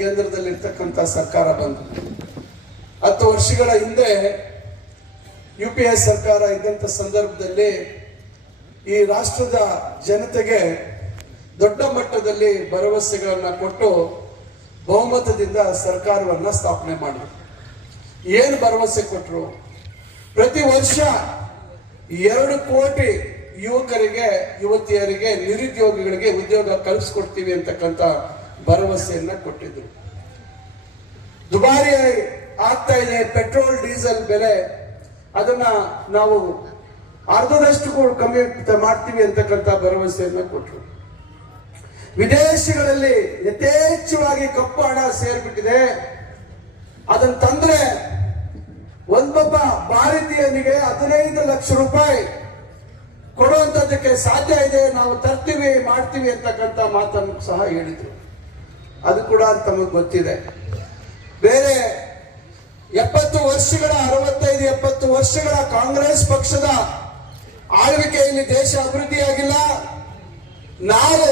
ಕೇಂದ್ರದಲ್ಲಿರ್ತಕ್ಕಂಥ ಸರ್ಕಾರ ಬಂತು. ಹತ್ತು ವರ್ಷಗಳ ಹಿಂದೆ ಯು ಪಿ ಸರ್ಕಾರ ಇದ್ದಂಥ ಸಂದರ್ಭದಲ್ಲಿ ಈ ರಾಷ್ಟ್ರದ ಜನತೆಗೆ ದೊಡ್ಡ ಮಟ್ಟದಲ್ಲಿ ಭರವಸೆಗಳನ್ನ ಕೊಟ್ಟು ಬಹುಮತದಿಂದ ಸರ್ಕಾರವನ್ನ ಸ್ಥಾಪನೆ ಮಾಡಿದ್ರು. ಏನು ಭರವಸೆ ಕೊಟ್ಟರು ಪ್ರತಿ ವರ್ಷ ಎರಡು ಕೋಟಿ ಯುವಕರಿಗೆ, ಯುವತಿಯರಿಗೆ, ನಿರುದ್ಯೋಗಿಗಳಿಗೆ ಉದ್ಯೋಗ ಕಲ್ಪಿಸ್ಕೊಡ್ತೀವಿ ಅಂತಕ್ಕಂಥ ಭರವಸೆಯನ್ನ ಕೊಟ್ಟಿದ್ರು. ದುಬಾರಿ ಆಗ್ತಾ ಇದೆ, ಪೆಟ್ರೋಲ್, ಡೀಸೆಲ್ ಬೆಲೆ. ಅದನ್ನ ನಾವು ಅರ್ಧದಷ್ಟು ಕಮ್ಮಿ ಮಾಡ್ತೀವಿ ಅಂತಕ್ಕಂಥ ಭರವಸೆಯನ್ನ ಕೊಟ್ಟರು ವಿದೇಶಗಳಲ್ಲಿ ಯಥೇಚ್ಛವಾಗಿ ಕಪ್ಪು ಹಣ ಸೇರ್ಬಿಟ್ಟಿದೆ. ಅದನ್ನ ತಂದ್ರೆ ಒಂದೊಬ್ಬ ಭಾರತೀಯನಿಗೆ ಹದಿನೈದು ಲಕ್ಷ ರೂಪಾಯಿ ಕೊಡುವಂತದಕ್ಕೆ ಸಾಧ್ಯ ಇದೆ, ನಾವು ತರ್ತೀವಿ, ಮಾಡ್ತೀವಿ ಅಂತಕ್ಕಂಥ ಮಾತನ್ನು ಸಹ ಹೇಳಿದ್ರು. ಅದು ಕೂಡ ತಮಗೆ ಗೊತ್ತಿದೆ. ಬೇರೆ ಎಪ್ಪತ್ತು ವರ್ಷಗಳ, ಅರವತ್ತೈದು, ಎಪ್ಪತ್ತು ವರ್ಷಗಳ ಕಾಂಗ್ರೆಸ್ ಪಕ್ಷದ ಆಳ್ವಿಕೆಯಲ್ಲಿ ದೇಶ ಅಭಿವೃದ್ಧಿಯಾಗಿಲ್ಲ. ನಾವು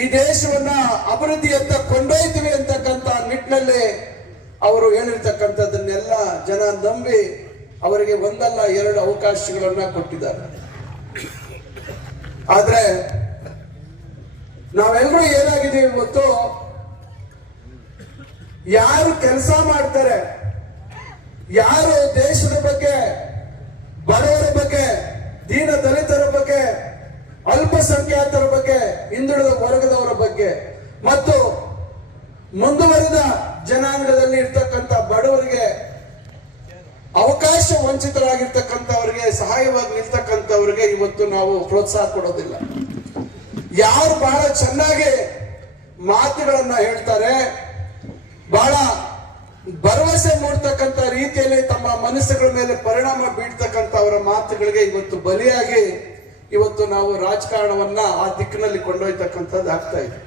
ಈ ದೇಶವನ್ನ ಅಭಿವೃದ್ಧಿಯತ್ತ ಕೊಂಡೊಯ್ತೀವಿ ಅಂತಕ್ಕಂಥ ನಿಟ್ಟಿನಲ್ಲಿ ಅವರು ಹೇಳಿರ್ತಕ್ಕಂಥದ್ದನ್ನೆಲ್ಲ ಜನ ನಂಬಿ ಅವರಿಗೆ ಒಂದಲ್ಲ ಎರಡು ಅವಕಾಶಗಳನ್ನ ಕೊಟ್ಟಿದ್ದಾರೆ. ಆದ್ರೆ ನಾವೆಲ್ಲರೂ ಏನಾಗಿದ್ದೀವಿ ಇವತ್ತು ಯಾರು ಕೆಲಸ ಮಾಡ್ತಾರೆ? ಯಾರು ದೇಶದ ಬಗ್ಗೆ, ಬಡವರ ಬಗ್ಗೆ, ದೀನ ದಲಿತರ ಬಗ್ಗೆ, ಅಲ್ಪಸಂಖ್ಯಾತರ ಬಗ್ಗೆ, ಹಿಂದುಳಿದ ವರ್ಗದವರ ಬಗ್ಗೆ. ಮತ್ತು ಮುಂದುವರೆದ ಜನಾಂಗದಲ್ಲಿ ಇರ್ತಕ್ಕಂಥ ಬಡವರಿಗೆ ಅವಕಾಶ ವಂಚಿತರಾಗಿರ್ತಕ್ಕಂಥವ್ರಿಗೆ, ಸಹಾಯವಾಗಿ ನಿಲ್ತಕ್ಕಂಥವ್ರಿಗೆ ಇವತ್ತು ನಾವು ಪ್ರೋತ್ಸಾಹ ಕೊಡೋದಿಲ್ಲ. ಯಾರು ಬಹಳ ಚೆನ್ನಾಗಿ ಮಾತುಗಳನ್ನ ಹೇಳ್ತಾರೆ, ಬಹಳ ಭರವಸೆ ಮೂಡ್ತಕ್ಕಂಥ ರೀತಿಯಲ್ಲಿ ತಮ್ಮ ಮನಸ್ಸುಗಳ ಮೇಲೆ ಪರಿಣಾಮ ಬೀಳ್ತಕ್ಕಂಥ ಅವರ ಮಾತುಗಳಿಗೆ ಇವತ್ತು ಬಲಿಯಾಗಿ ಇವತ್ತು ನಾವು ರಾಜಕಾರಣವನ್ನ ಆ ದಿಕ್ಕಿನಲ್ಲಿ ಕೊಂಡೊಯ್ತಕ್ಕಂಥದ್ದು ಆಗ್ತಾ ಇದೆ.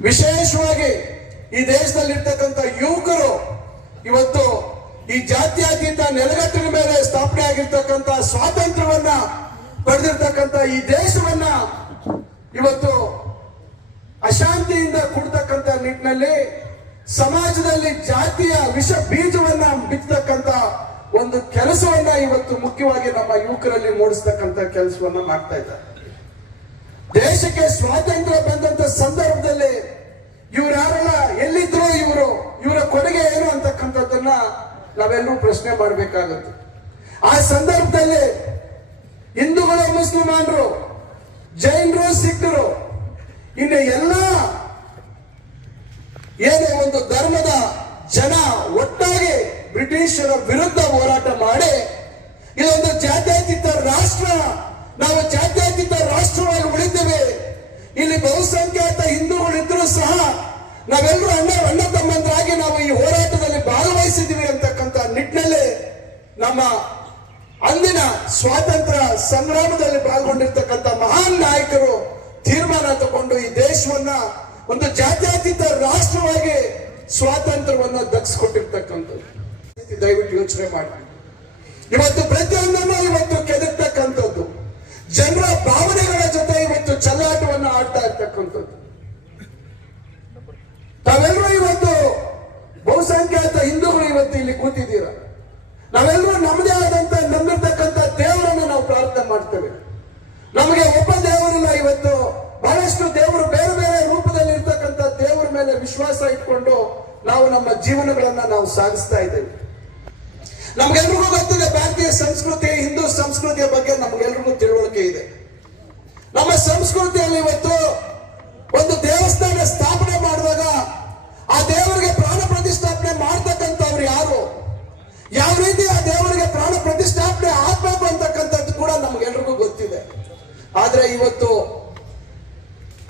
ವಿಶೇಷವಾಗಿ ಈ ದೇಶದಲ್ಲಿ ಇರ್ತಕ್ಕಂಥ ಯುವಕರು ಇವತ್ತು ಈ ಜಾತ್ಯಾತೀತ ನೆಲಗಟ್ಟಿನ ಮೇಲೆ ಸ್ಥಾಪನೆ ಆಗಿರ್ತಕ್ಕಂಥ ಸ್ವಾತಂತ್ರ್ಯವನ್ನ ಪಡೆದಿರ್ತಕ್ಕಂಥ ಈ ದೇಶವನ್ನ ಇವತ್ತು ಅಶಾಂತಿಯಿಂದ ಕೂಡ್ತಕ್ಕಂಥ ನಿಟ್ಟಿನಲ್ಲಿ ಸಮಾಜದಲ್ಲಿ ಜಾತಿಯ ವಿಷ ಬೀಜವನ್ನ ಬಿತ್ತಕ್ಕಂತ ಒಂದು ಕೆಲಸವನ್ನ ಇವತ್ತು ಮುಖ್ಯವಾಗಿ ನಮ್ಮ ಯುವಕರಲ್ಲಿ ಮೂಡಿಸ್ತಕ್ಕಂಥ ಕೆಲಸವನ್ನ ಮಾಡ್ತಾ ಇದ್ದಾರೆ. ದೇಶಕ್ಕೆ ಸ್ವಾತಂತ್ರ್ಯ ಬಂದಂತ ಸಂದರ್ಭದಲ್ಲಿ ಇವರಾರಲ್ಲ, ಎಲ್ಲಿದ್ರು ಇವರು, ಇವರ ಕೊಡುಗೆ ಏನು ಅಂತಕ್ಕಂಥದ್ದನ್ನ ನಾವೆಲ್ಲರೂ ಪ್ರಶ್ನೆ ಮಾಡಬೇಕಾಗುತ್ತೆ. ಆ ಸಂದರ್ಭದಲ್ಲಿ ಹಿಂದೂಗಳು ಮುಸ್ಲಿಮಾನರು ಜೈನರು ಸಿಖ್ರು ಇನ್ನು ಎಲ್ಲ ಏನೇ ಒಂದು ಧರ್ಮದ ಜನ ಒಟ್ಟಾಗಿ ಬ್ರಿಟಿಷರ ವಿರುದ್ಧ ಹೋರಾಟ ಮಾಡಿ ಇದೊಂದು ಜಾತ್ಯತೀತ ರಾಷ್ಟ್ರ, ನಾವು ಜಾತ್ಯತೀತ ರಾಷ್ಟ್ರವಾಗಿ ಉಳಿತೇವೆ. ಇಲ್ಲಿ ಬಹುಸಂಖ್ಯಾತ ಹಿಂದೂಗಳಿದ್ರೂ ಸಹ ನಾವೆಲ್ಲರೂ ಅಣ್ಣ ಅಣ್ಣ ತಮ್ಮಂದರಾಗಿ ನಾವು ಈ ಹೋರಾಟದಲ್ಲಿ ಭಾಗವಹಿಸಿದ್ದೀವಿ ಅಂತಕ್ಕಂಥ ನಿಟ್ಟಿನಲ್ಲಿ ನಮ್ಮ ಅಂದಿನ ಸ್ವಾತಂತ್ರ್ಯ ಸಂಗ್ರಾಮದಲ್ಲಿ ಪಾಲ್ಗೊಂಡಿರ್ತಕ್ಕಂಥ ಮಹಾನ್ ನಾಯಕರು ತೀರ್ಮಾನ ತಗೊಂಡು ಈ ದೇಶವನ್ನ ಒಂದು ಜಾತ್ಯತೀತ ರಾಷ್ಟ್ರವಾಗಿ ಸ್ವಾತಂತ್ರ್ಯವನ್ನ ದಕ್ಸ್ಕೊಟ್ಟಿರ್ತಕ್ಕಂಥದ್ದು. ದಯವಿಟ್ಟು ಯೋಚನೆ ಮಾಡಿ. ಇವತ್ತು ಪ್ರತಿಯೊಂದನ್ನು ಇವತ್ತು ಕೆದಕ್ತಕ್ಕಂಥದ್ದು. ಜನರ ಭಾವನೆಗಳ ಜೊತೆ ಇವತ್ತು ಚಲ್ಲಾಟವನ್ನ ಆಡ್ತಾ ಇರ್ತಕ್ಕಂಥದ್ದು. ತಾವೆಲ್ಲರೂ ಇವತ್ತು ಆದ್ರೆ ಇವತ್ತು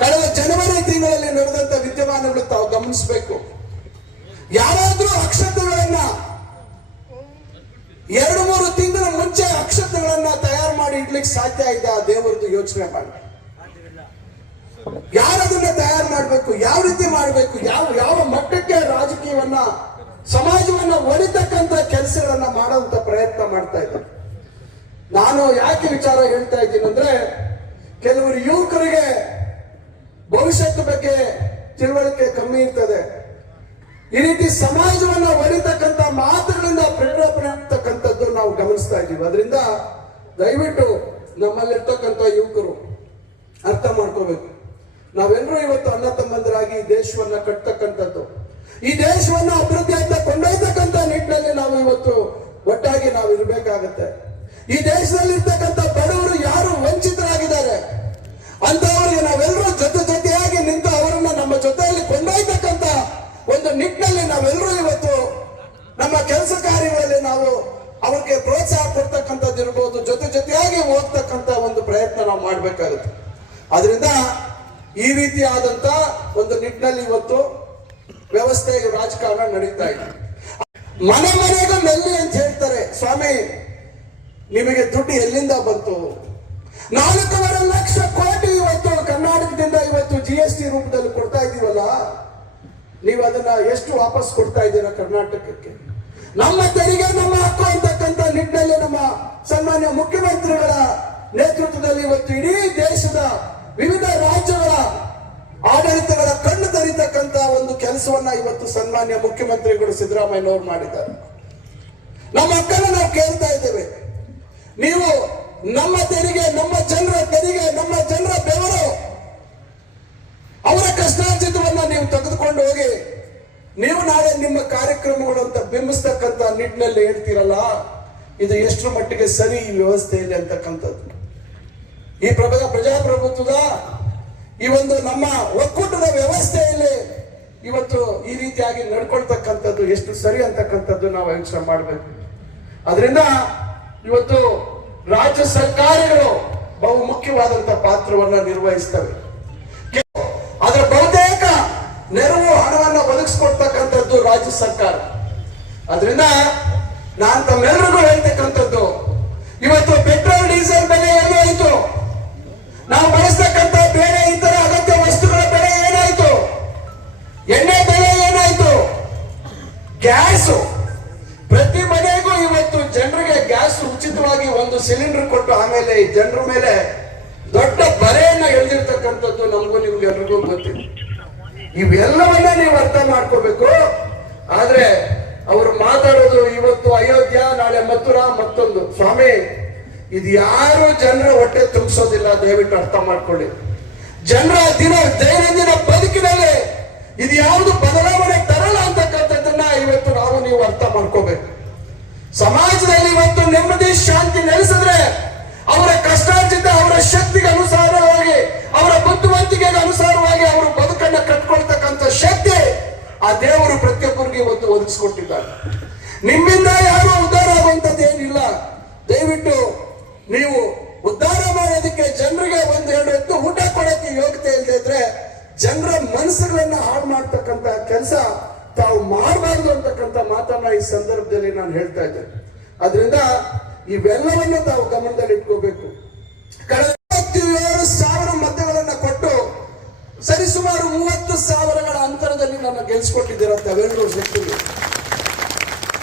ಕಳೆದ ಜನವರಿ ತಿಂಗಳಲ್ಲಿ ನಡೆದಂತ ವಿದ್ಯಮಾನಗಳು ತಾವು ಗಮನಿಸಬೇಕು. ಯಾರಾದ್ರೂ ಅಕ್ಷತೆಗಳನ್ನ ಎರಡು ಮೂರು ತಿಂಗಳ ಮುಂಚೆ ಅಕ್ಷತೆಗಳನ್ನ ತಯಾರು ಮಾಡಿ ಇಡ್ಲಿಕ್ಕೆ ಸಾಧ್ಯ ಇದೆ, ಆ ದೇವರದ್ದು ಯೋಚನೆ ಮಾಡಿ. ಯಾರದನ್ನ ತಯಾರು ಮಾಡಬೇಕು, ಯಾವ ರೀತಿ ಮಾಡಬೇಕು, ಯಾವ ಯಾವ ಮಟ್ಟಕ್ಕೆ ರಾಜಕೀಯವನ್ನ, ಸಮಾಜವನ್ನ ಒಲಿತಕ್ಕಂತ ಕೆಲಸಗಳನ್ನ ಮಾಡುವಂತ ಪ್ರಯತ್ನ ಮಾಡ್ತಾ ಇದ್ದಾರೆ. ನಾನು ಯಾಕೆ ವಿಚಾರ ಹೇಳ್ತಾ ಇದ್ದೀನಿ ಅಂದ್ರೆ ಕೆಲವರು ಯುವಕರಿಗೆ ಭವಿಷ್ಯದ ಬಗ್ಗೆ ತಿಳುವಳಿಕೆ ಕಮ್ಮಿ ಇರ್ತದೆ. ಈ ರೀತಿ ಸಮಾಜವನ್ನ ಒಲಿತಕ್ಕಂತ ಮಾತುಗಳಿಂದ ಪ್ರೇರೇಪಣೆ ಆಗ್ತಕ್ಕಂಥದ್ದು ನಾವು ಗಮನಿಸ್ತಾ ಇದ್ದೀವಿ. ಅದರಿಂದ ದಯವಿಟ್ಟು ನಮ್ಮಲ್ಲಿರ್ತಕ್ಕಂಥ ಯುವಕರು ಅರ್ಥ ಮಾಡ್ಕೋಬೇಕು. ನಾವೆಲ್ಲರೂ ಇವತ್ತು ಅಣ್ಣ ತಮ್ಮಂದರಾಗಿ ಈ ದೇಶವನ್ನ ಕಟ್ತಕ್ಕಂಥದ್ದು. ಈ ದೇಶವನ್ನ ಅಭಿವೃದ್ಧಿ ಅಂತ ಕೊಂಡೊಯ್ತಕ್ಕಂಥ ನಿಟ್ಟಿನಲ್ಲಿ ನಾವು ಇವತ್ತು ಒಟ್ಟಾಗಿ ನಾವು ಇರಬೇಕಾಗತ್ತೆ ಈ ದೇಶದಲ್ಲಿ ಇರ್ತಕ್ಕಂಥ ಬಡವರು ಯಾರು ವಂಚಿತರಾಗಿದ್ದಾರೆ? ಅಂತವರಿಗೆ ನಾವೆಲ್ಲರೂ ಜೊತೆ ಜೊತೆಯಾಗಿ ನಿಂತು ಅವರನ್ನ ನಮ್ಮ ಜೊತೆಯಲ್ಲಿ ಕೊಂಡೊಯ್ತಕ್ಕಂಥ ಒಂದು ನಿಟ್ಟಿನಲ್ಲಿ ನಾವೆಲ್ಲರೂ ಇವತ್ತು ನಮ್ಮ ಕೆಲಸ ಕಾರ್ಯಗಳಲ್ಲಿ ನಾವು ಅವ್ರಿಗೆ ಪ್ರೋತ್ಸಾಹ ಕೊಡ್ತಕ್ಕಂಥದ್ದು ಇರ್ಬೋದು, ಜೊತೆ ಜೊತೆಯಾಗಿ ಹೋಗ್ತಕ್ಕಂಥ ಒಂದು ಪ್ರಯತ್ನ ನಾವು ಮಾಡಬೇಕಾಗುತ್ತೆ. ಅದರಿಂದ ಈ ರೀತಿಯಾದಂತ ಒಂದು ನಿಟ್ಟಿನಲ್ಲಿ ಇವತ್ತು ವ್ಯವಸ್ಥೆ ರಾಜಕಾರಣ ನಡೀತಾ ಇದೆ. ಮನೆ ಮನೆಗೂ ನಲ್ಲಿ ಅಂತ ಹೇಳ್ತಾರೆ, ಸ್ವಾಮಿ ನಿಮಗೆ ದುಡ್ಡು ಎಲ್ಲಿಂದ ಬಂತು? ನಾಲ್ಕೂವರೆ ಲಕ್ಷ ಕೋಟಿ ಇವತ್ತು ಕರ್ನಾಟಕದಿಂದ ಇವತ್ತು ಜಿ ಎಸ್ ಟಿ ರೂಪದಲ್ಲಿ ಕೊಡ್ತಾ ಇದೀವಲ್ಲ, ನೀವು ಅದನ್ನ ಎಷ್ಟು ವಾಪಸ್ ಕೊಡ್ತಾ ಇದ್ದೀರಾ ಕರ್ನಾಟಕಕ್ಕೆ? ನಮ್ಮ ತೆರಿಗೆ, ನಮ್ಮ ಹಕ್ಕು ಅಂತಕ್ಕಂಥ ನಿಟ್ಟಿನಲ್ಲಿ ನಮ್ಮ ಸನ್ಮಾನ್ಯ ಮುಖ್ಯಮಂತ್ರಿಗಳ ನೇತೃತ್ವದಲ್ಲಿ ಇವತ್ತು ಇಡೀ ದೇಶದ ವಿವಿಧ ರಾಜ್ಯಗಳ ಆಡಳಿತಗಳ ಕಣ್ಣು ತರಿತಕ್ಕಂತ ಒಂದು ಕೆಲಸವನ್ನ ಇವತ್ತು ಸನ್ಮಾನ್ಯ ಮುಖ್ಯಮಂತ್ರಿಗಳು ಸಿದ್ದರಾಮಯ್ಯನವರು ಮಾಡಿದ್ದಾರೆ. ನಮ್ಮ ಹಕ್ಕನ್ನ ನಾವು ಕೇಳ್ತಾ ಇದ್ದೇವೆ ನೀವು ನಮ್ಮ ತೆರಿಗೆ, ನಮ್ಮ ಜನರ ತೆರಿಗೆ, ನಮ್ಮ ಜನರ ಬೆವರು. ಅವರ ಕಷ್ಟಾರ್ಜಿತವನ್ನ ನೀವು ತೆಗೆದುಕೊಂಡು ಹೋಗಿ, ನೀವು ನಾಳೆ ನಿಮ್ಮ ಕಾರ್ಯಕ್ರಮಗಳು ಅಂತ ಬಿಂಬಿಸ್ತಕ್ಕಂಥ ನಿಟ್ಟಿನಲ್ಲಿ ಹೇಳ್ತೀರಲ್ಲ, ಇದು ಎಷ್ಟರ ಮಟ್ಟಿಗೆ ಸರಿ ಈ ವ್ಯವಸ್ಥೆಯಲ್ಲಿ ಅಂತಕ್ಕಂಥದ್ದು. ಈ ಪ್ರಭದ ಪ್ರಜಾಪ್ರಭುತ್ವದ ಈ ಒಂದು ನಮ್ಮ ಒಕ್ಕೂಟದ ವ್ಯವಸ್ಥೆಯಲ್ಲಿ ಇವತ್ತು ಈ ರೀತಿಯಾಗಿ ನಡ್ಕೊಳ್ತಕ್ಕಂಥದ್ದು ಎಷ್ಟು ಸರಿ ಅಂತಕ್ಕಂಥದ್ದು ನಾವು ಯೋಚನೆ ಮಾಡಬೇಕು. ಅದರಿಂದ ಇವತ್ತು ರಾಜ್ಯ ಸರ್ಕಾರಗಳು ಬಹು ಮುಖ್ಯವಾದಂತಹ ಪಾತ್ರವನ್ನ ನಿರ್ವಹಿಸ್ತವೆ. ಅದರ ಬಹುತೇಕ ನೆರವು ಹಣವನ್ನು ಒದಗಿಸ್ಕೊಡ್ತಕ್ಕಂಥದ್ದು ರಾಜ್ಯ ಸರ್ಕಾರ. ಅದರಿಂದ ನಾನು ತಮ್ಮೆಲ್ಲರಿಗೂ ಹೇಳ್ತಕ್ಕಂಥದ್ದು, ಇವತ್ತು ಪೆಟ್ರೋಲ್, ಡೀಸೆಲ್ ಬೆಲೆ ಏನಾಯಿತು ನಾವು ಬಳಸ್ತಕ್ಕಂಥ ಬೇರೆ ಇತರ ಅಗತ್ಯ ವಸ್ತುಗಳ ಬೆಲೆ ಏನಾಯ್ತು, ಎಣ್ಣೆ ಬೆಲೆ ಏನಾಯ್ತು, ಗ್ಯಾಸ್ ಪ್ರತಿ ಮನೆಗೂ ಇವತ್ತು ಜನರಿಗೆ ಗ್ಯಾಸ್ ಉಚಿತವಾಗಿ ಒಂದು ಸಿಲಿಂಡರ್ ಕೊಟ್ಟು ಆಮೇಲೆ ಈ ಜನರ ಮೇಲೆ ದೊಡ್ಡ ಬರೆಯನ್ನ ಎಳೆದಿರ್ತಕ್ಕಂಥದ್ದು ನಮಗೂ ನಿಮ್ಗೆ ಎಲ್ರಿಗೂ ಗೊತ್ತಿದೆ ಇವೆಲ್ಲವನ್ನ ನೀವು ಅರ್ಥ ಮಾಡ್ಕೋಬೇಕು. ಆದ್ರೆ ಅವರು ಮಾತಾಡೋದು ಇವತ್ತು ಅಯೋಧ್ಯ, ನಾಳೆ ಮಥುರಾ, ಮತ್ತೊಂದು. ಸ್ವಾಮಿ, ಇದು ಯಾರು ಜನರ ಹೊಟ್ಟೆ ತುಂಬಿಸೋದಿಲ್ಲ, ದಯವಿಟ್ಟು ಅರ್ಥ ಮಾಡ್ಕೊಳ್ಳಿ. ಜನರ ದಿನ ದೈನಂದಿನ ಬದುಕಿನಲ್ಲಿ ಇದು ಯಾವುದು ಬದಲಾವಣೆ ತರಲ್ಲ ಅಂತಕ್ಕಂಥದ್ದನ್ನ ಇವತ್ತು ನಾವು ನೀವು ಅರ್ಥ ಮಾಡ್ಕೋಬೇಕು. ಸಮಾಜದಲ್ಲಿ ಇವತ್ತು ನೆಮ್ಮದಿ, ಶಾಂತಿ ನೆಲೆಸಿದ್ರೆ ಅವರ ಕಷ್ಟಾರ್ಜಿತ, ಅವರ ಶಕ್ತಿಗೆ ಅನುಸಾರವಾಗಿ, ಅವರ ಬುದ್ಧಿವಂತಿಕೆಗೆ ಅನುಸಾರವಾಗಿ ಅವರು ಬದುಕನ್ನ ಕಟ್ಕೊಳ್ತಕ್ಕಂಥ ಶಕ್ತಿ ಆ ದೇವರು ಪ್ರತಿಯೊಬ್ಬರಿಗೆ ಇವತ್ತು ಒದಗಿಸ್ಕೊಟ್ಟಿದ್ದಾರೆ. ನಿಮ್ಮಿಂದ ಯಾರು ಉದ್ಧಾರ ಆಗುವಂಥದ್ದು ಏನಿಲ್ಲ. ದಯವಿಟ್ಟು ನೀವು ಉದ್ಧಾರ ಮಾಡೋದಕ್ಕೆ ಜನರಿಗೆ ಒಂದು ಎರಡು ಹೊತ್ತು ಊಟ ಕೊಡಕ್ಕೆ ಯೋಗ್ಯತೆ ಇಲ್ಲದೆ ಇದ್ರೆ ಜನರ ಮನಸ್ಸುಗಳನ್ನ ಹಾಳು ಮಾಡ್ತಕ್ಕಂಥ ಕೆಲಸ ತಾವು ಮಾಡಬಾರ್ದು ಅಂತಕ್ಕಂಥ ಮಾತನ್ನ ಈ ಸಂದರ್ಭದಲ್ಲಿ ನಾನು ಹೇಳ್ತಾ ಇದ್ದೇನೆ ಅದರಿಂದ ಇವೆಲ್ಲವನ್ನ ತಾವು ಗಮನದಲ್ಲಿ ಇಟ್ಕೋಬೇಕು. ಇಪ್ಪತ್ತೇಳು ಸಾವಿರ ಮತಗಳನ್ನ ಕೊಟ್ಟು ಸರಿಸುಮಾರು ಮೂವತ್ತು ಸಾವಿರಗಳ ಅಂತರದಲ್ಲಿ ನನ್ನ ಗೆಲ್ಸ್ಕೊಟ್ಟಿದ್ದೀರ ತಾವೆಲ್ಲರೂ ಶಕ್ತಿಗೆ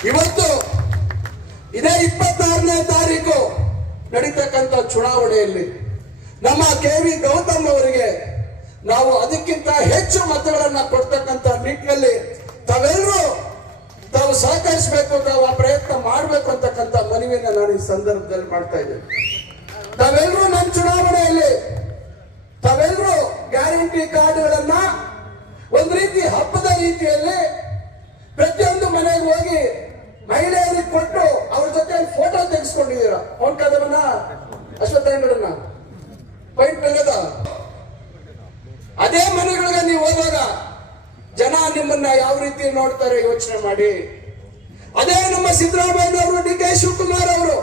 ಇವತ್ತು ಇದೇ ಇಪ್ಪತ್ತಾರನೇ ತಾರೀಕು ನಡೀತಕ್ಕಂಥ ಚುನಾವಣೆಯಲ್ಲಿ ನಮ್ಮ ಕೆ ವಿ ಗೌತಮ್ ಅವರಿಗೆ ನಾವು ಅದಕ್ಕಿಂತ ಹೆಚ್ಚು ಮತಗಳನ್ನ ಕೊಡ್ತಕ್ಕಂಥ ನಿಟ್ಟಿನಲ್ಲಿ ತಾವೆಲ್ಲರೂ ತಾವು ಸಹಕರಿಸಬೇಕು ತಾವು ಆ ಪ್ರಯತ್ನ ಮಾಡಬೇಕು ಅಂತಕ್ಕಂಥ ಮನವಿಯನ್ನು ನಾನು ಈ ಸಂದರ್ಭದಲ್ಲಿ ಮಾಡ್ತಾ ಇದ್ದೇನೆ ತಾವೆಲ್ಲರೂ ನಮ್ಮ ಚುನಾವಣೆಯಲ್ಲಿ ತಾವೆಲ್ಲರೂ ಗ್ಯಾರಂಟಿ ಕಾರ್ಡ್ಗಳನ್ನ ಒಂದು ರೀತಿ ಹಬ್ಬದ ರೀತಿಯಲ್ಲಿ ಪ್ರತಿಯೊಂದು ಮನೆಗೆ ಹೋಗಿ ಮಹಿಳೆಯರಿಗೆ ಕೊಟ್ಟು ಅವ್ರ ಜೊತೆ ಫೋಟೋ ತೆಗೆಸ್ಕೊಂಡಿದ್ದೀರಾ ಫೋನ್ ಕದವನ್ನ ಅಶ್ವತ್ಥಂಗಡನ್ನ ಪೈಂಟ್ ಬೆಲ್ಲದ ಅದೇ ಮನೆಗಳಿಗೆ ನೀವು ಹೋದಾಗ ಜನ ನಿಮ್ಮನ್ನ ಯಾವ ರೀತಿ ನೋಡ್ತಾರೆ ಯೋಚನೆ ಮಾಡಿ ಅದೇ ನಮ್ಮ ಸಿದ್ದರಾಮಯ್ಯನವರು ಡಿ ಕೆ ಶಿವಕುಮಾರ್ ಅವರು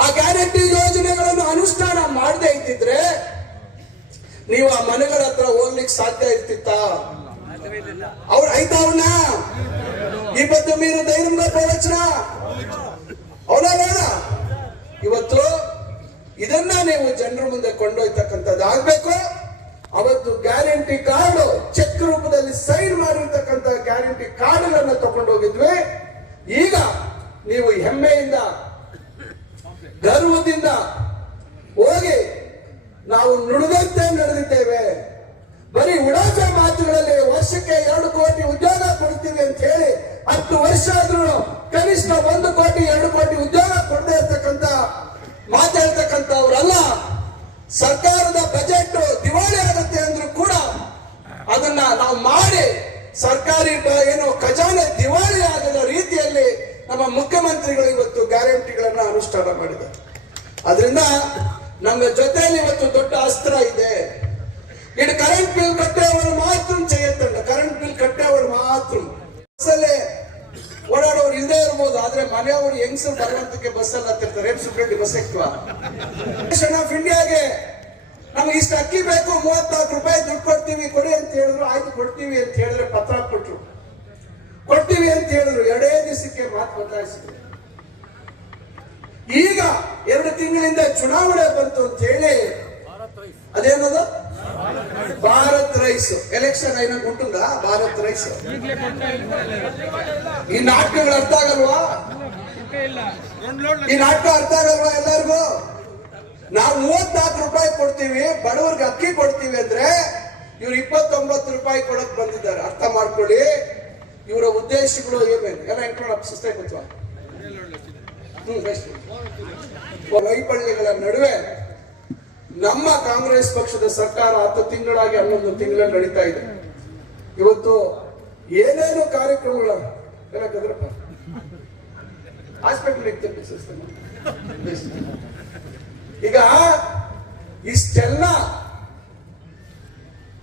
ಆ ಗ್ಯಾರಂಟಿ ಯೋಜನೆಗಳನ್ನು ಅನುಷ್ಠಾನ ಮಾಡದೇ ಇದ್ದಿದ್ರೆ ನೀವು ಆ ಮನೆಗಳ ಹತ್ರ ಹೋಗ್ಲಿಕ್ಕೆ ಸಾಧ್ಯ ಇರ್ತಿತ್ತ ಅವ್ರು ಐತಾವಣ್ಣ ಈ ಬದ್ದು ಮೀರು ಧೈರ್ಯ ಪ್ರವಚನ. ಅವನ ಇವತ್ತು ಇದನ್ನ ನೀವು ಜನರ ಮುಂದೆ ಕೊಂಡೊಯ್ತಕ್ಕಂಥದ್ದು ಆಗ್ಬೇಕು. ಅವತ್ತು ಗ್ಯಾರಂಟಿ ಕಾರ್ಡ್ ಚೆಕ್ ರೂಪದಲ್ಲಿ ಸೈನ್ ಮಾಡಿರ್ತಕ್ಕಂಥ ಗ್ಯಾರಂಟಿ ಕಾರ್ಡ್ಗಳನ್ನ ತಗೊಂಡೋಗಿದ್ವಿ. ಈಗ ನೀವು ಹೆಮ್ಮೆಯಿಂದ, ಗರ್ವದಿಂದ ಹೋಗಿ ನಾವು ನುಡಿದಂತೆ ನಡೆದಿದ್ದೇವೆ. ಬರೀ ಉಡಾಚ ಮಾತುಗಳಲ್ಲಿ ವರ್ಷಕ್ಕೆ ಎರಡು ಕೋಟಿ ಉದ್ಯೋಗ ಕೊಡ್ತೀವಿ ಅಂತ ಹೇಳಿ ಹತ್ತು ವರ್ಷ ಆದ್ರೂ ಕನಿಷ್ಠ ಒಂದು ಕೋಟಿ ಎರಡು ಕೋಟಿ ಉದ್ಯೋಗ ಕೊಡದೇ ಇರ್ತಕ್ಕಂಥ ಮಾತಾಡ್ತಕ್ಕಂಥವ್ರಲ್ಲ ಸರ್ಕಾರದ ಬಜೆಟ್ ದಿವಾಳಿ ಆಗುತ್ತೆ ಅಂದ್ರೂ ಕೂಡ ಅದನ್ನ ನಾವು ಮಾಡಿ ಸರ್ಕಾರಿ ಬ- ಏನು ಖಜಾನೆ ದಿವಾಳಿ ಆಗದ ರೀತಿಯಲ್ಲಿ ನಮ್ಮ ಮುಖ್ಯಮಂತ್ರಿಗಳು ಇವತ್ತು ಗ್ಯಾರಂಟಿಗಳನ್ನ ಅನುಷ್ಠಾನ ಮಾಡಿದ್ದಾರೆ ಅದರಿಂದ ನಮ್ಮ ಜೊತೆಯಲ್ಲಿ ಇವತ್ತು ದೊಡ್ಡ ಅಸ್ತ್ರ ಇದೆ ಇನ್ನು ಕರೆಂಟ್ ಬಿಲ್ ಕಟ್ಟೆಯವರು ಮಾತ್ರ చేయొద్దంట ಕರೆಂಟ್ ಬಿಲ್ ಕಟ್ಟೆಯವರು ಮಾತ್ರ ಬಸ್ಸಲ್ಲೇ ಓಡಾಡೋರು ಇಲ್ಲದೇ ಇರ್ಬೋದು, ಆದ್ರೆ ಮನೆಯವರು ಹೆಂಗಸರು ಬರುವಂತಕ್ಕೆ ಬಸ್ ಅಲ್ಲಿ ಹತ್ತಿರ್ತಾರೆ. ಏನ್ ಸುಬ್ರೆಡ್ಡಿ ಬಸ್ ಎಕ್ಟಿವ್ ಆಫ್ ಇಂಡಿಯಾಗೆ ನಮ್ಗೆ ಇಷ್ಟು ಅಕ್ಕಿ ಬೇಕು, ಮೂವತ್ನಾಲ್ಕು ರೂಪಾಯಿ ದುಡ್ಡು ಕೊಡ್ತೀವಿ, ಕೊಡಿ ಅಂತ ಹೇಳಿದ್ರು. ಆಯ್ತು, ಕೊಡ್ತೀವಿ ಅಂತ ಹೇಳಿದ್ರೆ ಪತ್ರ ಕೊಟ್ರು. ಕೊಡ್ತೀವಿ ಅಂತ ಹೇಳಿದ್ರು. ಎರಡೇ ದಿವಸಕ್ಕೆ ಮಾತು ಬದಲಾಯಿಸಿದ್ರು. ಈಗ ಎರಡು ತಿಂಗಳಿಂದ ಚುನಾವಣೆ ಬಂತು ಅಂತ ಹೇಳಿ, ಅದೇನದು? ಭಾರತ್ ರೈಸ್ ಎಲೆಕ್ಷನ್ అయినా ఉంటుందా ಭಾರತ್ ರೈಸ್ ಈ ನಾಟಕಗಳು ಅರ್ಥ ಆಗಲ್ವಾ ಈ ನಾಟಕ ಅರ್ಥ ಆಗಲ್ವಾ ಎಲ್ಲರಿಗೂ ನಾವು ಮೂವತ್ನಾಲ್ಕು ರೂಪಾಯಿ ಕೊಡ್ತೀವಿ ಬಡವರಿಗೆ ಅಕ್ಕಿ ಕೊಡ್ತೀವಿ ಅಂದ್ರೆ ಇವ್ರು ಇಪ್ಪತ್ತೊಂಬತ್ತು ರೂಪಾಯಿ ಕೊಡಕ್ ಬಂದಿದ್ದಾರೆ ಅರ್ಥ ಮಾಡ್ಕೊಳ್ಳಿ ಇವರ ಉದ್ದೇಶಗಳು ಏನೇನು ಎಲ್ಲ ಇಟ್ಕೊಂಡು ಸುಸ್ತಾಗಿ ಗೊತ್ತಾ ಹ್ಮ್ ಬೆಸ್ಟ್ ವೈಫಲ್ಯಗಳ ನಡುವೆ ನಮ್ಮ ಕಾಂಗ್ರೆಸ್ ಪಕ್ಷದ ಸರ್ಕಾರ ಹತ್ತು ತಿಂಗಳಾಗಿ ಹನ್ನೊಂದು ತಿಂಗಳ ನಡೀತಾ ಇದೆ. ಇವತ್ತು ಏನೇನು ಕಾರ್ಯಕ್ರಮಗಳ? ಎಲ್ಲ ಗದ್ರಪ್ಪ ಹಾಸ್ಪಿಟಲ್ ಈಗ ಇಷ್ಟೆಲ್ಲ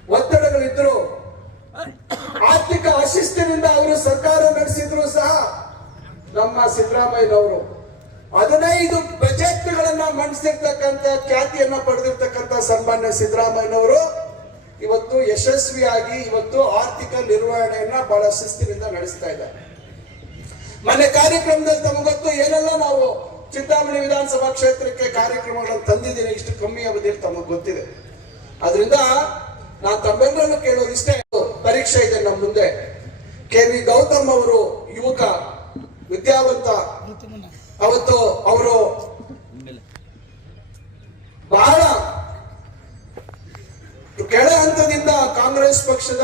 ಒತ್ತಡಗಳಿದ್ರು, ಆರ್ಥಿಕ ಅಶಿಸ್ತಿನಿಂದ ಅವರು ಸರ್ಕಾರ ನಡೆಸಿದ್ರು ಸಹ ನಮ್ಮ ಸಿದ್ದರಾಮಯ್ಯನವರು. ಹದಿನೈದು ಬಜೆಟ್ಗಳನ್ನ ಮಂಡಿಸಿರ್ತಕ್ಕಂಥ ಖ್ಯಾತಿಯನ್ನ ಪಡೆದಿರ್ತಕ್ಕಂಥ ಸನ್ಮಾನ್ಯ ಸಿದ್ದರಾಮಯ್ಯನವರು ಇವತ್ತು ಯಶಸ್ವಿಯಾಗಿ ಇವತ್ತು ಆರ್ಥಿಕ ನಿರ್ವಹಣೆಯನ್ನ ಬಹಳ ಶಿಸ್ತಿನಿಂದ ನಡೆಸ್ತಾ ಇದ್ದಾರೆ. ಮೊನ್ನೆ ಕಾರ್ಯಕ್ರಮದಲ್ಲಿ ತಮಗೊತ್ತು ಏನೆಲ್ಲ ನಾವು ಚಿಂತಾಮಣಿ ವಿಧಾನಸಭಾ ಕ್ಷೇತ್ರಕ್ಕೆ ಕಾರ್ಯಕ್ರಮಗಳನ್ನು ತಂದಿದ್ದೀನಿ ಇಷ್ಟು ಕಮ್ಮಿ ಅವಧಿಯಲ್ಲಿ ತಮಗೆ ಗೊತ್ತಿದೆ. ಅದರಿಂದ ನಾನು ತಮ್ಮೆಲ್ಲರನ್ನು ಕೇಳೋದು ಇಷ್ಟೇ. ಪರೀಕ್ಷೆ ಇದೆ ನಮ್ಮ ಮುಂದೆ. ಕೆ ವಿ ಗೌತಮ್ ಅವರು ಯುವಕ, ವಿದ್ಯಾವಂತ ಅವತ್ತು ಅವರು ಬಹಳ ಕೆಳ ಹಂತದಿಂದ ಕಾಂಗ್ರೆಸ್ ಪಕ್ಷದ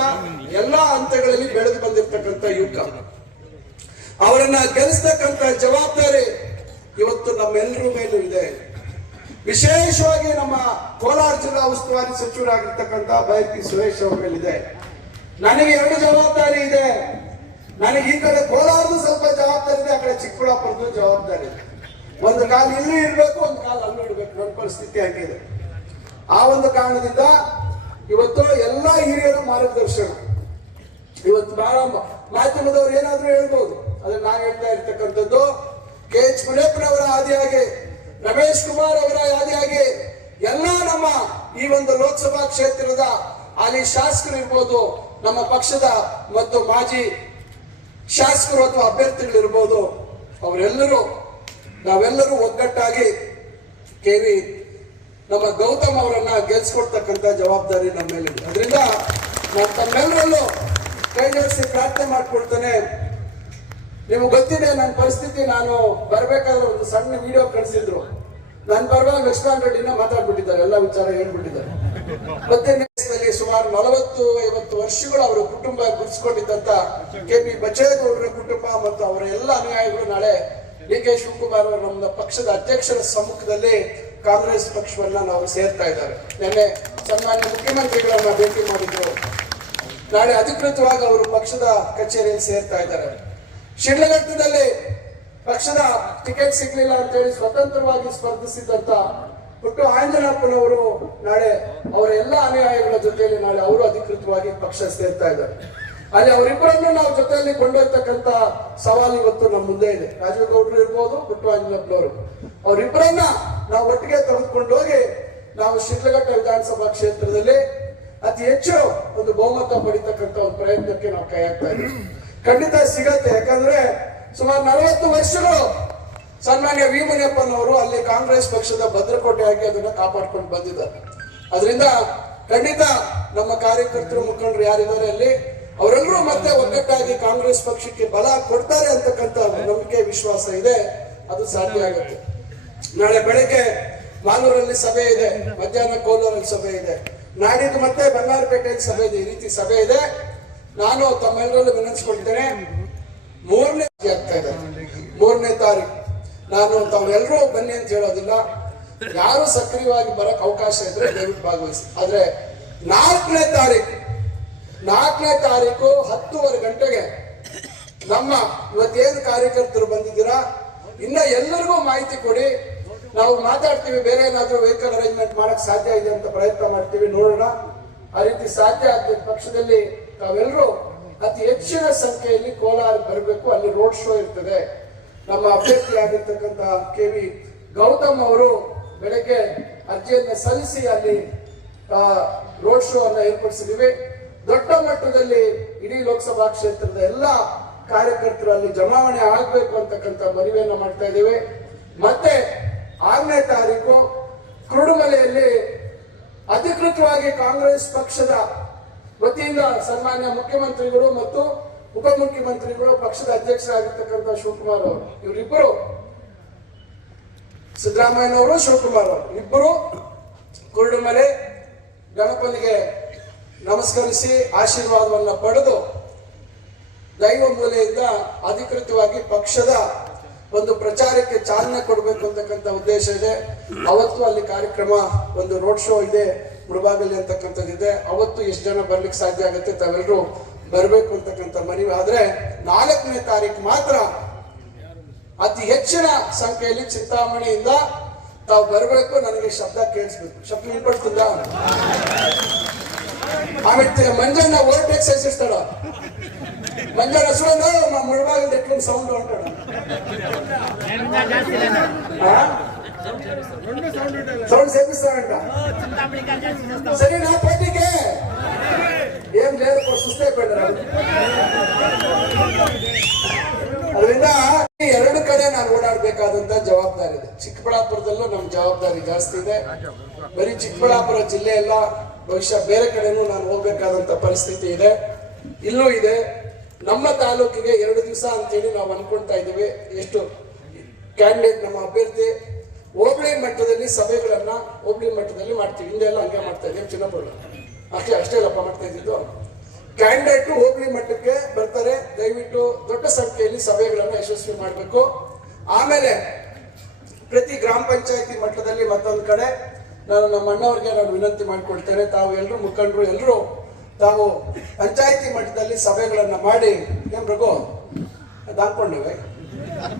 ಎಲ್ಲಾ ಹಂತಗಳಲ್ಲಿ ಬೆಳೆದು ಬಂದಿರತಕ್ಕಂತ ಯುಗ ಅವರನ್ನ ಗೆಲ್ಲಿಸ್ತಕ್ಕಂತ ಜವಾಬ್ದಾರಿ ಇವತ್ತು ನಮ್ಮೆಲ್ಲರ ಮೇಲೂ ಇದೆ. ವಿಶೇಷವಾಗಿ ನಮ್ಮ ಕೋಲಾರ ಜಿಲ್ಲಾ ಉಸ್ತುವಾರಿ ಸಚಿವರಾಗಿರ್ತಕ್ಕಂಥ ಬೈತಿ ಸುರೇಶ್ ಅವರ ಮೇಲಿದೆ. ನನಗೆ ಎರಡು ಜವಾಬ್ದಾರಿ ಇದೆ. ನನಗೆ ಈ ಕಡೆ ಕೋಲಾರದು ಸ್ವಲ್ಪ ಜವಾಬ್ದಾರಿ ಇದೆ ಆ ಕಡೆ ಚಿಕ್ಕಬಳ್ಳಾಪುರದ್ದು ಜವಾಬ್ದಾರಿ. ಇದೆ ಒಂದು ಕಾಲ ಇಲ್ಲೂ ಇರಬೇಕು, ಒಂದು ಕಾಲ ಅಲ್ಲೂ ಇಡಬೇಕು ನನ್ನ ಪರಿಸ್ಥಿತಿ ಆಗಿದೆ ಆ ಒಂದು ಕಾರಣದಿಂದ ಇವತ್ತು ಎಲ್ಲ ಹಿರಿಯರ ಮಾರ್ಗದರ್ಶನ. ಇವತ್ತು ಬಹಳ ಮಾಧ್ಯಮದವ್ರು ಏನಾದ್ರೂ ಹೇಳ್ಬೋದು. ಅದನ್ನ ನಾನು ಹೇಳ್ತಾ ಇರ್ತಕ್ಕಂಥದ್ದು, ಕೆ. ಎಚ್. ಮುನಿಯಪ್ಪನವರ ಆದಿಯಾಗಿ ರಮೇಶ್ ಕುಮಾರ್ ಅವರ ಆದಿಯಾಗಿ ಎಲ್ಲ ನಮ್ಮ ಈ ಒಂದು ಲೋಕಸಭಾ ಕ್ಷೇತ್ರದ ಅಲ್ಲಿ ಶಾಸಕರು ಇರ್ಬೋದು, ನಮ್ಮ ಪಕ್ಷದ ಮತ್ತು ಮಾಜಿ ಶಾಸಕರು ಅಥವಾ ಅಭ್ಯರ್ಥಿಗಳಿರ್ಬೋದು, ಅವರೆಲ್ಲರೂ, ನಾವೆಲ್ಲರೂ ಒಗ್ಗಟ್ಟಾಗಿ ಕೆ ವಿ ನಮ್ಮ ಗೌತಮ್ ಅವರನ್ನ ಗೆಲ್ಸ್ಕೊಡ್ತಕ್ಕಂಥ ಜವಾಬ್ದಾರಿ ನಮ್ಮ ಮೇಲಿದೆ ಅದರಿಂದ ನಾನು ತಮ್ಮೆಲ್ಲರಲ್ಲೂ ಕೈ ಜೋಡಿಸಿ ಪ್ರಾರ್ಥನೆ ಮಾಡ್ಕೊಡ್ತೇನೆ. ನಿಮ್ಗೆ ಗೊತ್ತಿದೆ ನನ್ನ ಪರಿಸ್ಥಿತಿ, ನಾನು ಬರಬೇಕಾದ್ರೆ ಒಂದು ಸಣ್ಣ ವಿಡಿಯೋ ಕಳಿಸಿದ್ರು. ನಾನು ಬರುವಾಗ ಲಕ್ಷ್ಮಣ್ ರೆಡ್ಡಿನ ಮಾತಾಡ್ಬಿಟ್ಟಿದ್ದಾರೆ, ಎಲ್ಲ ವಿಚಾರ ಹೇಳ್ಬಿಟ್ಟಿದ್ದಾರೆ. ಮತ್ತೆ ಸುಮಾರು ನಲವತ್ತು, ಐವತ್ತು ವರ್ಷಗಳು ಅವರ ಕುಟುಂಬ ಗುರುಸ್ಕೊಂಡಿದ್ದಂತ ಕೆ ಪಿ ಬಚ್ಚೇಗೌಡರ ಕುಟುಂಬ ಮತ್ತು ಅವರ ಎಲ್ಲ ಅನುಯಾಯಿಗಳು ನಾಳೆ ಡಿ ಕೆ ಶಿವಕುಮಾರ್ ಅವರು ನಮ್ಮ ಪಕ್ಷದ ಅಧ್ಯಕ್ಷರ ಸಮ್ಮುಖದಲ್ಲಿ ಕಾಂಗ್ರೆಸ್ ಪಕ್ಷವನ್ನ ನಾವು ಸೇರ್ತಾ ಇದ್ದಾರೆ. ನಿನ್ನೆ ಸನ್ಮಾನ್ಯ ಮುಖ್ಯಮಂತ್ರಿಗಳನ್ನ ಭೇಟಿ ಮಾಡಿದ್ರು. ನಾಳೆ ಅಧಿಕೃತವಾಗಿ ಅವರು ಪಕ್ಷದ ಕಚೇರಿಯಲ್ಲಿ ಸೇರ್ತಾ ಇದ್ದಾರೆ. ಶಿಡ್ಲಘಟ್ಟದಲ್ಲಿ ಪಕ್ಷದ ಟಿಕೆಟ್ ಸಿಗ್ಲಿಲ್ಲ ಅಂತೇಳಿ ಸ್ವತಂತ್ರವಾಗಿ ಸ್ಪರ್ಧಿಸಿದಂತ ಪುಟ್ಟು ಆಂಜನಪ್ಪನವರು ನಾಳೆ ಅವರ ಎಲ್ಲ ಅನುಯಾಯಿಗಳ ಜೊತೆಯಲ್ಲಿ ನಾಳೆ ಅವರು ಅಧಿಕೃತವಾಗಿ ಪಕ್ಷ ಸೇರ್ತಾ ಇದ್ದಾರೆ. ಅಲ್ಲಿ ಅವರಿಬ್ಬರನ್ನು ನಾವು ಜೊತೆಯಲ್ಲಿ ಕೊಂಡೊಯ್ತಕ್ಕಂತ ಸವಾಲು ಇವತ್ತು ನಮ್ಮ ಮುಂದೆ ಇದೆ. ರಾಜೇಗೌಡರು ಗೌಡ್ರು ಇರ್ಬೋದು ಪುಟ್ಟು ಆಂಜನಪ್ಪನವರು ಅವರಿಬ್ಬರನ್ನ ನಾವು ಒಟ್ಟಿಗೆ ತೆಗೆದುಕೊಂಡು ಹೋಗಿ ನಾವು ಶಿಡ್ಲಘಟ್ಟ ವಿಧಾನಸಭಾ ಕ್ಷೇತ್ರದಲ್ಲಿ ಅತಿ ಹೆಚ್ಚು ಒಂದು ಬಹುಮತ ಪಡಿತಕ್ಕಂತ ಒಂದು ಪ್ರಯತ್ನಕ್ಕೆ ನಾವು ಕೈ ಹಾಕ್ತಾ ಇದ್ದೀವಿ. ಖಂಡಿತ ಸಿಗತ್ತೆ. ಯಾಕಂದ್ರೆ ಸುಮಾರು ನಲವತ್ತು ವರ್ಷಗಳು ಸನ್ಮಾನ್ಯ ವಿ ಅಲ್ಲಿ ಕಾಂಗ್ರೆಸ್ ಪಕ್ಷದ ಭದ್ರಕೋಟೆಯಾಗಿ ಅದನ್ನ ಕಾಪಾಡ್ಕೊಂಡು ಬಂದಿದ್ದಾರೆ. ಅದರಿಂದ ಖಂಡಿತ ನಮ್ಮ ಕಾರ್ಯಕರ್ತರು, ಮುಖಂಡರು ಯಾರಿದ್ದಾರೆ ಅಲ್ಲಿ, ಅವರೆಲ್ಲರೂ ಮತ್ತೆ ಒಗ್ಗಟ್ಟಾಗಿ ಕಾಂಗ್ರೆಸ್ ಪಕ್ಷಕ್ಕೆ ಬಲ ಕೊಡ್ತಾರೆ ಅಂತಕ್ಕಂಥ ನಂಬಿಕೆ, ವಿಶ್ವಾಸ ಇದೆ. ಅದು ಸಾಧ್ಯ ಆಗುತ್ತೆ. ನಾಳೆ ಬೆಳಗ್ಗೆ ಮಾಲೂರಲ್ಲಿ ಸಭೆ ಇದೆ. ಮಧ್ಯಾಹ್ನ ಕೋಲಾರಲ್ಲಿ ಸಭೆ ಇದೆ. ನಾಡಿದ್ದು ಮತ್ತೆ ಬಂಗಾರಪೇಟೆಯಲ್ಲಿ ಸಭೆ ಇದೆ. ಈ ರೀತಿ ಸಭೆ ಇದೆ. ನಾನು ತಮ್ಮೆಲ್ಲರಲ್ಲೂ ವಿನಂತಿಸ್ಕೊಳ್ತೇನೆ. ಮೂರನೇ ಆಗ್ತಾ ಇದೆ. ಮೂರನೇ ತಾರೀಕು. ನಾನು ತಾವೆಲ್ಲರೂ ಬನ್ನಿ ಅಂತ ಹೇಳೋದಿಲ್ಲ. ಯಾರು ಸಕ್ರಿಯವಾಗಿ ಬರಕ್ ಅವಕಾಶ ಇದ್ರೆ ದಯವಿಟ್ಟು ಭಾಗವಹಿಸಿ. ಆದ್ರೆ ನಾಲ್ಕನೇ ತಾರೀಕು ನಾಲ್ಕನೇ ತಾರೀಕು ಹತ್ತುವರೆ ಗಂಟೆಗೆ ನಮ್ಮ ಇವತ್ತೇನು ಕಾರ್ಯಕರ್ತರು ಬಂದಿದ್ದೀರಾ? ಇನ್ನ ಎಲ್ಲರಿಗೂ ಮಾಹಿತಿ ಕೊಡಿ. ನಾವು ಮಾತಾಡ್ತೀವಿ, ಬೇರೆ ಏನಾದ್ರೂ ವೆಹಿಕಲ್ ಅರೇಂಜ್ಮೆಂಟ್ ಮಾಡಕ್ ಸಾಧ್ಯ ಇದೆ ಅಂತ ಪ್ರಯತ್ನ ಮಾಡ್ತೀವಿ, ನೋಡೋಣ. ಆ ರೀತಿ ಸಾಧ್ಯ ಆಗ್ತದೆ ಪಕ್ಷದಲ್ಲಿ ತಾವೆಲ್ಲರೂ ಅತಿ ಹೆಚ್ಚಿನ ಸಂಖ್ಯೆಯಲ್ಲಿ ಕೋಲಾರ ಬರಬೇಕು. ಅಲ್ಲಿ ರೋಡ್ ಶೋ ಇರ್ತದೆ. ನಮ್ಮ ಅಭ್ಯರ್ಥಿಯಾಗಿರ್ತಕ್ಕಂಥ ಕೆ ವಿ ಗೌತಮ್ ಅವರು ಬೆಳಗ್ಗೆ ಅರ್ಜಿಯನ್ನು ಸಲ್ಲಿಸಿ ಅಲ್ಲಿ ರೋಡ್ ಶೋ ಅನ್ನ ಏರ್ಪಡಿಸಿದ್ದೀವಿ. ದೊಡ್ಡ ಮಟ್ಟದಲ್ಲಿ ಇಡೀ ಲೋಕಸಭಾ ಕ್ಷೇತ್ರದ ಎಲ್ಲ ಕಾರ್ಯಕರ್ತರು ಅಲ್ಲಿ ಜಮಾವಣೆ ಆಗಬೇಕು ಅಂತಕ್ಕಂಥ ಮನವಿಯನ್ನು ಮಾಡ್ತಾ ಇದ್ದೀವಿ. ಮತ್ತೆ ಆರನೇ ತಾರೀಕು ಕುರುಡುಮಲೆಯಲ್ಲಿ ಅಧಿಕೃತವಾಗಿ ಕಾಂಗ್ರೆಸ್ ಪಕ್ಷದ ವತಿಯಿಂದ ಸನ್ಮಾನ್ಯ ಮುಖ್ಯಮಂತ್ರಿಗಳು ಮತ್ತು ಉಪಮುಖ್ಯಮಂತ್ರಿಗಳು, ಪಕ್ಷದ ಅಧ್ಯಕ್ಷರಾಗಿರ್ತಕ್ಕಂಥ ಶಿವಕುಮಾರ್ ಅವರು, ಇವರಿಬ್ಬರು ಸಿದ್ದರಾಮಯ್ಯನವರು, ಶಿವಕುಮಾರ್ ಅವರು. ಇಬ್ಬರು ಕುರುಡುಮಲೆ ಗಣಪನಿಗೆ ನಮಸ್ಕರಿಸಿ ಆಶೀರ್ವಾದವನ್ನ ಪಡೆದು ದೈವ ಮೂಲೆಯಿಂದ ಅಧಿಕೃತವಾಗಿ ಪಕ್ಷದ ಒಂದು ಪ್ರಚಾರಕ್ಕೆ ಚಾಲನೆ ಕೊಡಬೇಕು ಅಂತಕ್ಕಂಥ ಉದ್ದೇಶ ಇದೆ. ಅವತ್ತು ಅಲ್ಲಿ ಕಾರ್ಯಕ್ರಮ, ಒಂದು ರೋಡ್ ಶೋ ಇದೆ ಮುಳಬಾಗಲಿ ಅಂತಕ್ಕಂಥದ್ದಿದೆ. ಅವತ್ತು ಎಷ್ಟು ಜನ ಬರ್ಲಿಕ್ಕೆ ಸಾಧ್ಯ ಆಗುತ್ತೆ ತಾವೆಲ್ಲರೂ ಬರಬೇಕು ಅಂತಕ್ಕಂಥ ಮನವಿ. ಆದರೆ ನಾಲ್ಕನೇ ತಾರೀಕು ಮಾತ್ರ ಅತಿ ಹೆಚ್ಚಿನ ಸಂಖ್ಯೆಯಲ್ಲಿ ಚಿಂತಾಮಣಿಯಿಂದ ತಾವು ಬರಬೇಕು ನನಗೆ ಶಬ್ದ ಕೇಳಿಸ್ಬೇಕು. ಶಬ್ದ ನಿಲ್ಪಡ್ತದ ಆಮೇಲೆ ಮಂಜಣ್ಣ ಓವರ್ಟೇಕ್ ಸೇರಿಸ್ತಾಳ ಮಂಜಣ್ಣ ಸುಳ್ಳು ಮುಳಬಾಗಿಲ್ ಎಟ್ಕೊಂಡು ಸೌಂಡ್ ಹೊಂಟಾಳ ಸೌಂಡ್ ಸೇರಿಸ್ತಾರಂಟ ಸರಿ ನಾ ಪಟ್ಟಿಗೆ ಏನ್ లేదు ಸುಸ್ತೈಬೇಡ್ರ ಅದರಿಂದ ಈ ಎರಡು ಕಡೆ ನಾನು ಓಡಾಡಬೇಕಾದಂತ ಜವಾಬ್ದಾರಿ ಇದೆ. ಚಿಕ್ಕಬಳ್ಳಾಪುರದಲ್ಲೂ ನಮ್ಮ ಜವಾಬ್ದಾರಿ ಜಾಸ್ತಿ ಇದೆ. ಬರೀ ಚಿಕ್ಕಬಳ್ಳಾಪುರ ಜಿಲ್ಲೆ ಎಲ್ಲ, ಬಹುಶಃ ಬೇರೆ ಕಡೆನೂ ನಾನು ಹೋಗ್ಬೇಕಾದಂತ ಪರಿಸ್ಥಿತಿ ಇದೆ. ಇಲ್ಲೂ ಇದೆ. ನಮ್ಮ ತಾಲೂಕಿಗೆ ಎರಡು ದಿವಸ ಅಂತೇಳಿ ನಾವು ಅನ್ಕೊಳ್ತಾ ಇದ್ದೀವಿ. ಎಷ್ಟು ಕ್ಯಾಂಡಿಡೇಟ್ ನಮ್ಮ ಅಭ್ಯರ್ಥಿ ಹೋಬಳಿ ಮಟ್ಟದಲ್ಲಿ ಸಭೆಗಳನ್ನ ಹೋಬಳಿ ಮಟ್ಟದಲ್ಲಿ ಮಾಡ್ತೀವಿ. ಹಿಂದೆ ಹಂಗೆ ಮಾಡ್ತಾ ಇದ್ದೀವಿ. ಅಷ್ಟೇ ಅಷ್ಟೇ ಲಪ್ಪ ಮಾಡ್ತಾ ಇದ್ದಿದ್ದು. ಕ್ಯಾಂಡಿಡೇಟ್ ಹೋಬಳಿ ಮಟ್ಟಕ್ಕೆ ಬರ್ತಾರೆ. ದಯವಿಟ್ಟು ದೊಡ್ಡ ಸಂಖ್ಯೆಯಲ್ಲಿ ಸಭೆಗಳನ್ನು ಯಶಸ್ವಿ ಮಾಡಬೇಕು. ಆಮೇಲೆ ಪ್ರತಿ ಗ್ರಾಮ ಪಂಚಾಯತಿ ಮಟ್ಟದಲ್ಲಿ ಮತ್ತೊಂದು ಕಡೆ ನಾನು ನಮ್ಮ ಅಣ್ಣವ್ರಿಗೆ ನಾನು ವಿನಂತಿ ಮಾಡಿಕೊಡ್ತೇನೆ ತಾವು ಎಲ್ಲರೂ ಮುಖಂಡರು ಎಲ್ಲರೂ ತಾವು ಪಂಚಾಯತಿ ಮಟ್ಟದಲ್ಲಿ ಸಭೆಗಳನ್ನು ಮಾಡಿ. ಏನ್ ರಘು ಅದು ಹಾಕೊಂಡಿವೆ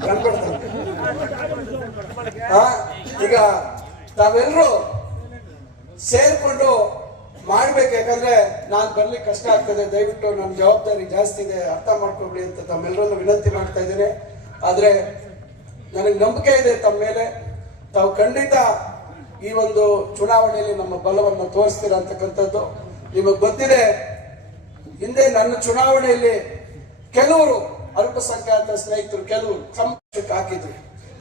ಕಣ್ಕೊಡ್ತಾರೆ ಆ, ಈಗ ತಾವೆಲ್ಲರೂ ಸೇರ್ಕೊಂಡು ಮಾಡ್ಬೇಕು ಯಾಕಂದ್ರೆ ನಾನ್ ಬರ್ಲಿಕ್ಕೆ ಕಷ್ಟ ಆಗ್ತದೆ. ದಯವಿಟ್ಟು ನನ್ನ ಜವಾಬ್ದಾರಿ ಜಾಸ್ತಿ ಇದೆ. ಅರ್ಥ ಮಾಡ್ಕೊಬಿಡಿ ಅಂತ ತಮ್ಮೆಲ್ಲರಲ್ಲೂ ವಿನಂತಿ ಮಾಡ್ತಾ ಇದ್ದೇನೆ. ಆದ್ರೆ ನನಗೆ ನಂಬಿಕೆ ಇದೆ ತಮ್ಮ ಮೇಲೆ. ತಾವು ಖಂಡಿತ ಈ ಒಂದು ಚುನಾವಣೆಯಲ್ಲಿ ನಮ್ಮ ಬಲವನ್ನು ತೋರಿಸ್ತೀರ ಅಂತಕ್ಕಂಥದ್ದು ನಿಮಗೆ ಗೊತ್ತಿದೆ. ಹಿಂದೆ ನನ್ನ ಚುನಾವಣೆಯಲ್ಲಿ ಕೆಲವರು ಅಲ್ಪಸಂಖ್ಯಾತ ಸ್ನೇಹಿತರು ಕೆಲವರು ಸಂಪರ್ಕಕ್ಕೆ ಹಾಕಿದ್ರು.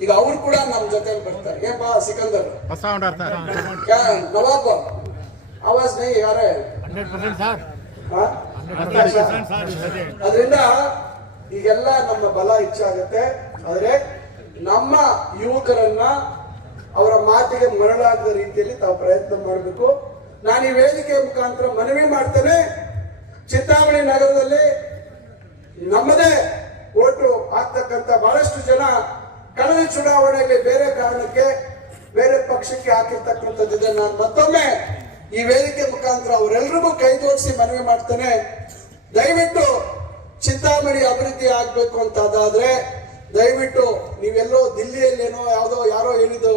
ಈಗ ಅವ್ರು ಕೂಡ ನಮ್ಮ ಜೊತೆ ಬರ್ತಾರೆ. ಏಪಾ ಸಿಕಂದರ್? ಹೊಸ आवाज नहीं आ रहा है ಹಂಡ್ರೆಡ್ ಪರ್ಸೆಂಟ್ ಸರ್ हाँ? ಹಂಡ್ರೆಡ್ ಪರ್ಸೆಂಟ್ ಸರ್ ಅದೇ ಅದರಿಂದ ಈಗೆಲ್ಲ ನಮ್ಮ ಬಲ ಹೆಚ್ಚಾಗತ್ತೆ ಆದ್ರೆ ನಮ್ಮ ಯುವಕರನ್ನ ಅವರ ಮಾತಿಗೆ ಮರಳಾಗದ ರೀತಿಯಲ್ಲಿ ತಾವು ಪ್ರಯತ್ನ ಮಾಡಬೇಕು ನಾನು ಈ ವೇದಿಕೆ ಮುಖಾಂತರ ಮನವಿ ಮಾಡ್ತೇನೆ ಚಿಂತಾಮಣಿ ನಗರದಲ್ಲಿ ನಮ್ಮದೇ ಓಟು ಹಾಕ್ತಕ್ಕಂತ ಬಹಳಷ್ಟು ಜನ ಕಳೆದ ಚುನಾವಣೆಯಲ್ಲಿ ಬೇರೆ ಕಾರಣಕ್ಕೆ ಬೇರೆ ಪಕ್ಷಕ್ಕೆ ಹಾಕಿರ್ತಕ್ಕಂಥದ್ದಿದೆ ನಾನು ಮತ್ತೊಮ್ಮೆ ಈ ವೇದಿಕೆ ಮುಖಾಂತರ ಅವರೆಲ್ಲರಿಗೂ ಕೈ ಜೋಡಿಸಿ ಮನವಿ ಮಾಡ್ತೇನೆ. ದಯವಿಟ್ಟು ಚಿಂತಾಮಣಿ ಅಭಿವೃದ್ಧಿ ಆಗ್ಬೇಕು ಅಂತ ಅದಾದ್ರೆ ದಯವಿಟ್ಟು ನೀವೆಲ್ಲೋ ದಿಲ್ಲಿಯಲ್ಲೇನೋ ಯಾವುದೋ ಯಾರೋ ಹೇಳಿದ್ದು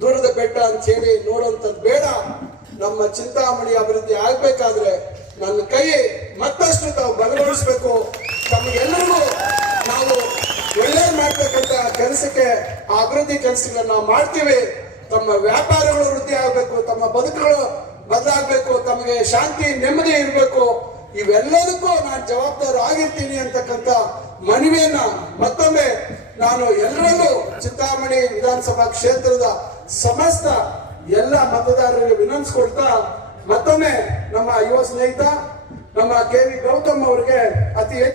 ದೂರದ ಬೆಟ್ಟ ಅಂತ ಹೇಳಿ ನೋಡುವಂಥದ್ದು ಬೇಡ. ನಮ್ಮ ಚಿಂತಾಮಣಿ ಅಭಿವೃದ್ಧಿ ಆಗ್ಬೇಕಾದ್ರೆ ನನ್ನ ಕೈ ಮತ್ತಷ್ಟು ತಾವು ಬಲಗೊಳಿಸಬೇಕು. ತಮಗೆಲ್ಲರಿಗೂ ನಾವು ಒಳ್ಳೇದು ಮಾಡ್ಬೇಕಂತ ಕೆಲಸಕ್ಕೆ ಆ ಅಭಿವೃದ್ಧಿ ಕೆಲಸಗಳನ್ನ ನಾವು ಮಾಡ್ತೀವಿ. ತಮ್ಮ ವ್ಯಾಪಾರಗಳು ವೃದ್ಧಿ ಆಗಬೇಕು, ತಮ್ಮ ಬದುಕುಗಳು ಬದಲಾಗಬೇಕು ತಮಗೆ ಶಾಂತಿ, ನೆಮ್ಮದಿ ಇರಬೇಕು. ಇವೆಲ್ಲದಕ್ಕೂ ನಾನು ಜವಾಬ್ದಾರ ಆಗಿರ್ತೀನಿ ಅಂತಕ್ಕಂಥ ಮನವಿಯನ್ನ ಮತ್ತೊಮ್ಮೆ ನಾನು ಎಲ್ಲರಲ್ಲೂ ಚಿಂತಾಮಣಿ ವಿಧಾನಸಭಾ ಕ್ಷೇತ್ರದ ಸಮಸ್ತ ಎಲ್ಲ ಮತದಾರರಿಗೆ ವಿನಂತಿಸ್ಕೊಳ್ತಾ ಮತ್ತೊಮ್ಮೆ ನಮ್ಮ ಯುವ ಸ್ನೇಹಿತ, ನಮ್ಮ ಕೆ ಗೌತಮ್ ಅವರಿಗೆ ಅತಿ ಹೆಚ್ಚು